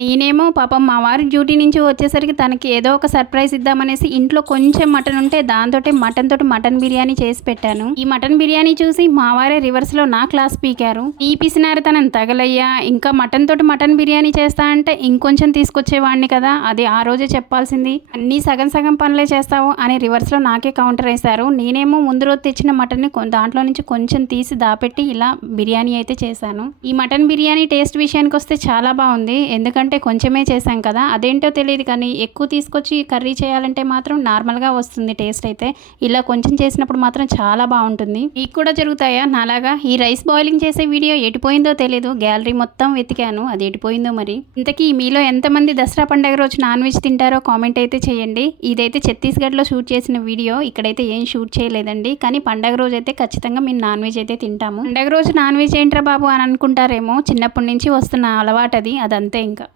నేనేమో పాపం మా వారు డ్యూటీ నుంచి వచ్చేసరికి తనకి ఏదో ఒక సర్ప్రైజ్ ఇద్దామనేసి ఇంట్లో కొంచెం మటన్ ఉంటే దాంతోటి మటన్ బిర్యానీ చేసి పెట్టాను. ఈ మటన్ బిర్యానీ చూసి మా వారే రివర్స్‌లో నా క్లాస్ పీకారు. "ఈ పిసినారితనం తగలయ్యా! ఇంకా మటన్ బిర్యానీ చేస్తా అంటే ఇంకొంచెం తీసుకొచ్చేవాడిని కదా! అది ఆ రోజే చెప్పాల్సింది. అన్నీ సగం సగం పనులే చేస్తావు" అని రివర్స్‌లో నాకే కౌంటర్ ఏశారు. నేనేమో ముందు రోజు తెచ్చిన మటన్‌ని దాంట్లో నుంచి కొంచెం తీసి దాపెట్టి ఇలా బిర్యానీ అయితే చేశాను. ఈ మటన్ బిర్యానీ టేస్ట్ విషయానికొస్తే చాలా బావుంది. ఎందుకంటే కొంచెమే చేశాం కదా! అదేంటో తెలీదు కానీ ఎక్కువ తీసుకొచ్చి కర్రీ చేయాలంటే మాత్రం నార్మల్‌గా వస్తుంది టేస్ట్ అయితే. ఇలా కొంచెం చేసినప్పుడు మాత్రం చాలా బావుంటుంది. మీకు కూడా జరుగుతాయా నాలాగా? ఈ రైస్ బాయిలింగ్ చేసే వీడియో ఎటుపోయిందో తెలీదు. గ్యాలరీ మొత్తం వెతికాను. అది ఎటుపోయిందో మరి. ఇంతకీ మీలో ఎంతమంది దసరా పండుగ రోజు నాన్ వెజ్ తింటారో కామెంట్ అయితే చేయండి. ఇదైతే ఛత్తీస్‌గఢ్‌లో షూట్ చేసిన వీడియో. ఇక్కడైతే ఏం షూట్ చేయలేదండి. కానీ పండగ రోజైతే ఖచ్చితంగా మేము నాన్ వెజ్ అయితే తింటాము. పండగ రోజు నాన్ వెజ్ ఏంట్రా బాబు అని అనుకుంటారేమో. చిన్నప్పటి నుంచి వస్తున్న అలవాటది. అదంతే ఇంకా.